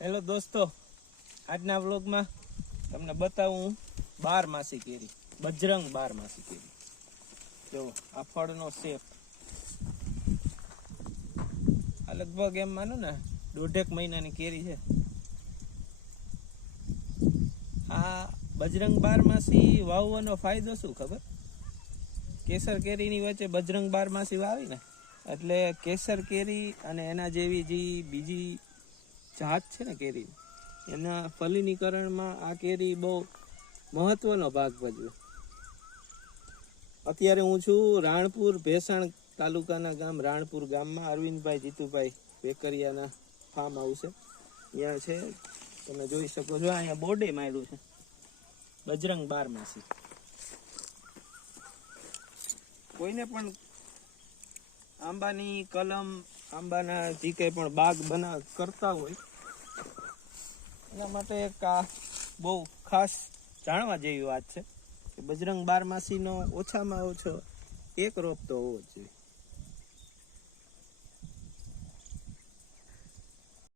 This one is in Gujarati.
હેલો દોસ્તો, આજના વ્લોગમાં તમને બતાવું બારમાસી કેરી, બજરંગ બારમાસી કેરી. જો આ ફળનો શેપ આ લગભગ એમ માનો ને 1.5 મહિનાની કેરી છે. આ બજરંગ બારમાસી વાવવાનો ફાયદો શું ખબર? કેસર કેરીની વચ્ચે બજરંગ બારમાસી વાવી ને એટલે કેસર કેરી અને એના જેવી જે બીજી જાત છે ને કેરી, એના ફલીનીકરણમાં આ કેરી બહુ મહત્વનો ભાગ ભજવે. અત્યારે હું છું રાણપુર ભેસાણ તાલુકાના ગામ રાણપુર ગામમાં. અરવિંદભાઈ જીતુભાઈ વેકરિયાના ફાર્મ હાઉસ છે, ત્યાં છે. તમે જોઈ શકો છો, અહીંયા બોર્ડે માર્યું છે બજરંગ બારમાસી. કોઈને પણ આંબાની કલમ, આંબાના જે કંઈ પણ બાગ કરતા હોય એના માટે એક આ બહુ ખાસ જાણવા જેવી વાત છે કે બજરંગ બારમાસીનો ઓછામાં ઓછો એક રોપ તો હોવો જ જોઈએ.